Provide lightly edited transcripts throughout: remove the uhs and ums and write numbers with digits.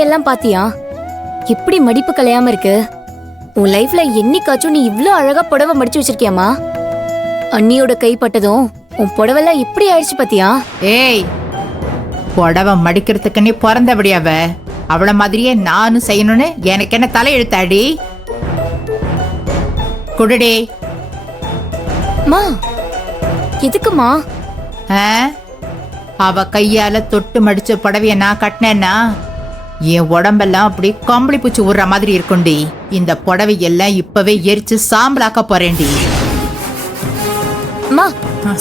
வேலையெல்லாம் பாத்தியா? எப்படி மடிப்பு கலையாம இருக்கு? உன் லைஃப்ல என்னைக்காச்சும் நீ இவ்ளோ அழகா புடவை மடிச்சு வச்சிருக்கியாமா? அண்ணியோட கை பட்டதும் உன் புடவெல்லாம் எப்படி ஆயிடுச்சு பாத்தியா? ஏய், புடவை மடிக்கிறதுக்கு நீ பிறந்தபடியாவ, அவள மாதிரியே நானும் செய்யணும்னு எனக்கு என்ன தலையெழுத்தாடி? குடுடி. மா, எதுக்குமா? அவ கையால தொட்டு மடிச்ச புடவைய நான் கட்டினேன்னா என் உடம்பெல்லாம் அப்படி கம்பளி பூச்சி விடுற மாதிரி இருக்கும்டி. இந்த புடவை எல்லாம் இப்பவே எரிச்சு சாம்பலாக்க போறேன்டி. அம்மா,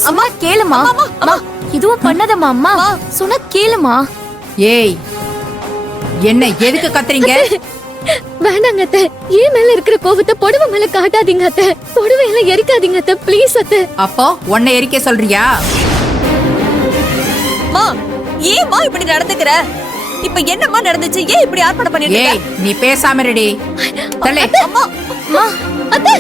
அம்மா கேளுமா. அம்மா, இதுவும் பண்ணாதம்மா. அம்மா சொன்னா கேளுமா. ஏய், என்ன எதுக்கு கத்துறீங்க? வேண்டாங்க அத்தை, ஏன் மேல இருக்கிற கோவத்தை புடவை மேல காட்டாதீங்க அத்தை. புடவை எல்லாம் எரிக்காதீங்க அத்தை, ப்ளீஸ் அத்தை. அப்போ உன்னை எரிக்க சொல்றியா? மா, ஏமா இப்படி நடந்துக்கிற? இப்ப என்னம்மா நடந்துச்சு? ஏன் இப்படி ஆர்ப்பாட்டம் பண்ணிட்டு இருக்க? ஏய், நீ பேசாம இருடி. தலை. அம்மா, அம்மா, அத்தை.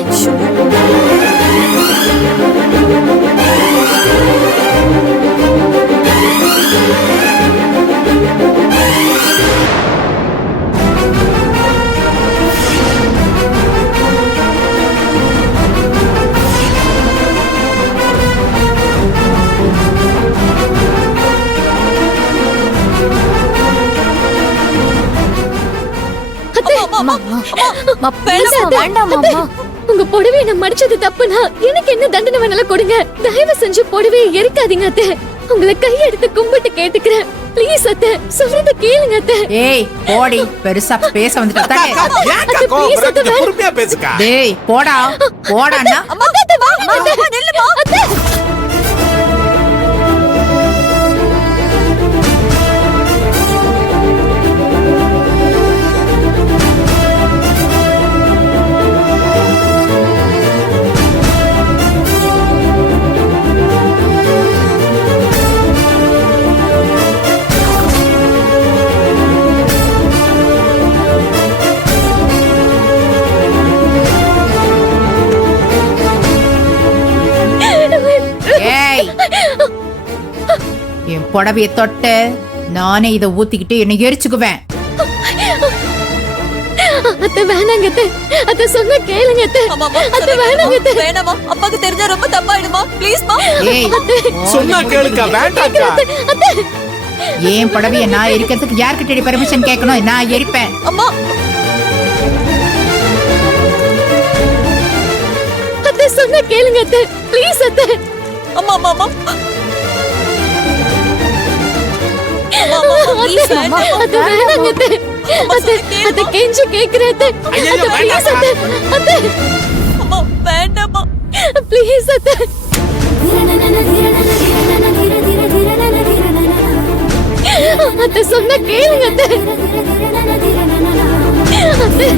உங்க புடவையை நான் மடிச்சது தப்புனா எனக்கு என்ன தண்டனை வேணாலும் கொடுங்க. தயவு செஞ்சு புடவையை எரிக்காதீங்க அத்தை. உங்களை கையெடுத்து கும்பிட்டு கேட்டுக்கிறேன், ப்ளீஸ் அத்தை. சொல்றத கேளுங்க அத்தை. ஏய், போடி. பெருசா பேச வந்துட்ட. பொறுமையா பேசுக்கா. டேய், போடா போடான்னா. அம்மா, வா, அம்மா, நில்லுமா. அத்தை, என் புடவைய தொட்டு நானே இதை ஊத்திக்கிட்டு என்ன எரிச்சுக்குவேன். அத்தை வேணாங்க அத்தை. அத்தை சொன்னா கேளுங்க அத்தை. அத்தை வேணாங்க அத்தை. வேணாமா, அப்பாக்கு தெரிஞ்சா ரொம்ப தப்பாயிடுமா. ப்ளீஸ்மா. ஏய், சொன்னா கேளுக்கா, வேண்டாக்கா. அத்தை, ஏன் புடவைய நான் எரிக்கிறதுக்கு யார்கிட்ட பெர்மிஷன் கேட்கணும்? நான் எரிப்பேன். அம்மா, அத்தை சொன்னா கேளுங்க அத்தை, ப்ளீஸ் அத்தை. அம்மா, அம்மா, அம்மா. அத்தை வேணாங்க அத்தை. அத்தை, அத்தை கெஞ்சி கேக்குறேன் அத்தை. ஐயையோ, அத்தை ப்ளீஸ் வேண்டாக்கா. அத்தை. அத்தை அம்மா, வேண்டாமா. ப்ளீஸ் அத்தை. அத்தை சொன்னா கேளுங்க அத்தை. அத்தை